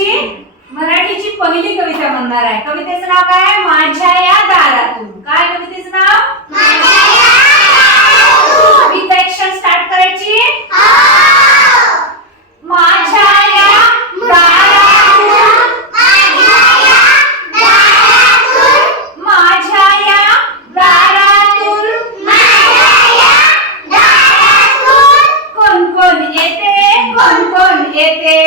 मराठीची पहिली कविता म्हणणार आहे. कवितेचं नाव काय? माझ्या या दारातून. काय कवितेचं नाव? माझ्या या दारातून. कविता ऍक्शन स्टार्ट करायची. माझ्या या दारातून, माझ्या या दारातून, कोण कोण येते? कोण कोण येते?